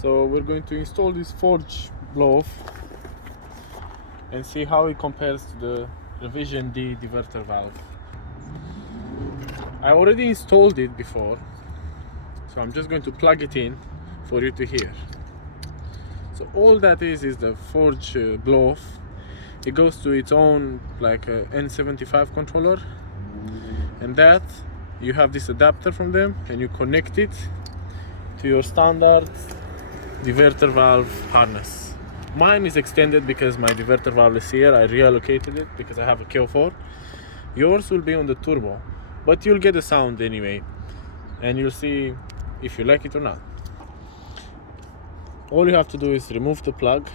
So we're going to install this forge blow-off and see how it compares to the Revision D diverter valve. I already installed it before, so I'm just going to plug it in for you to hear. So all that is the forge blow-off. It goes to its own like N75 controller, and that you have this adapter from them and you connect it to your standard diverter valve harness. Mine is extended because my diverter valve is here. I reallocated it because I have a K04. Yours will be on the turbo, but you'll get the sound anyway, and you'll see if you like it or not. All you have to do is remove the plug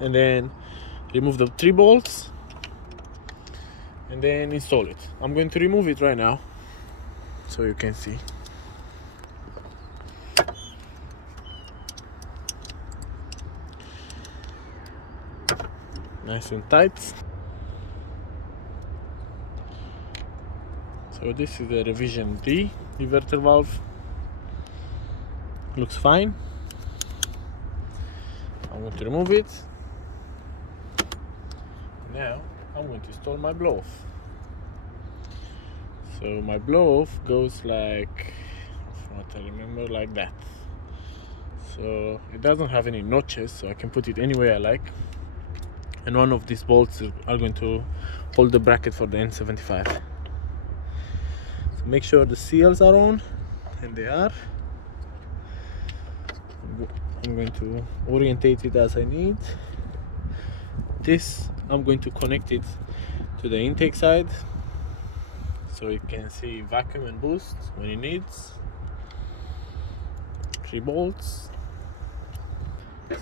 and then remove the 3 bolts and then install it. I'm going to remove it right now so you can see. Nice and tight. So this is the Revision D diverter valve. Looks fine. I'm going to remove it. Now I'm going to install my blow-off. So my blow-off goes like, from what I remember, like that. So it doesn't have any notches, so I can put it any way I like. And one of these bolts are going to hold the bracket for the N75. So make sure the seals are on, and they are. I'm going to orientate it as I need. This I'm going to connect it to the intake side so it can see vacuum and boost when it needs. 3 bolts.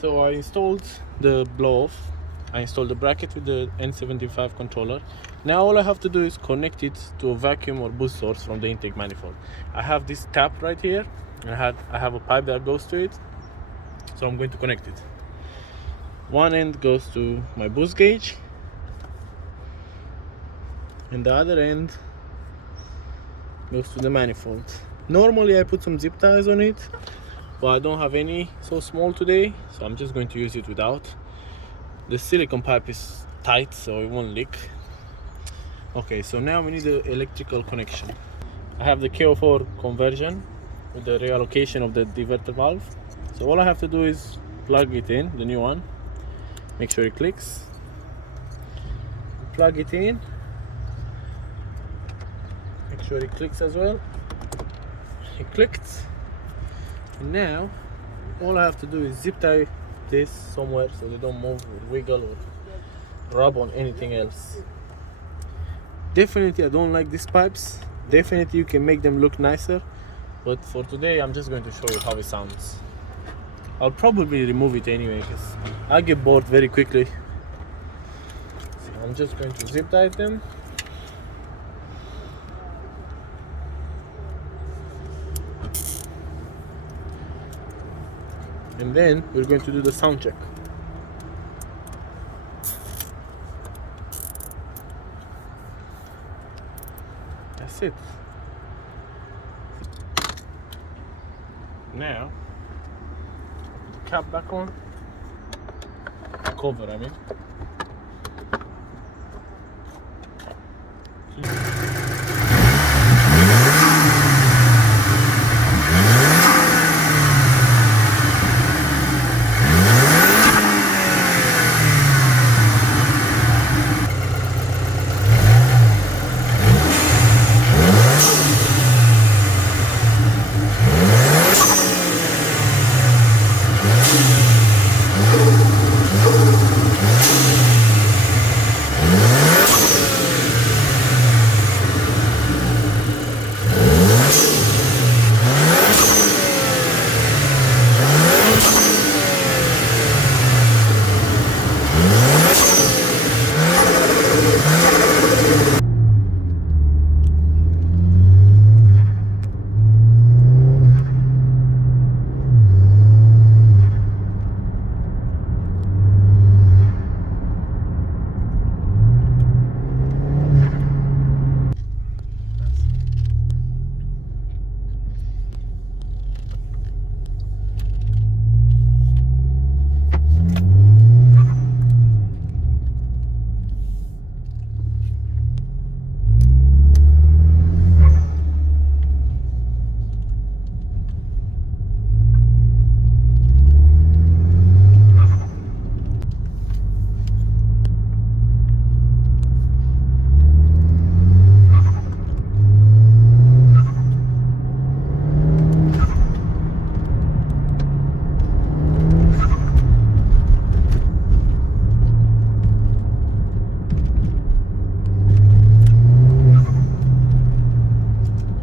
So I installed the blow-off. I installed the bracket with the N75 controller. Now all I have to do is connect it to a vacuum or boost source from the intake manifold. I have this tap right here, and I have a pipe that goes to it, so I'm going to connect it. One end goes to my boost gauge, and the other end goes to the manifold. Normally I put some zip ties on it, but I don't have any so small today, so I'm just going to use it without. The silicone pipe is tight, so it won't leak. Okay, so now we need the electrical connection. I have the K04 conversion with the reallocation of the diverter valve. So all I have to do is plug it in, the new one. Make sure it clicks. Plug it in. Make sure it clicks as well. It clicked. And now all I have to do is zip tie this somewhere so they don't move or wiggle or rub on anything else. Definitely I don't like these pipes. Definitely you can make them look nicer, but for today I'm just going to show you how it sounds. I'll probably remove it anyway because I get bored very quickly. So I'm just going to zip tie them. And then we're going to do the sound check. That's it. Now, put the cap back on. Cover, I mean.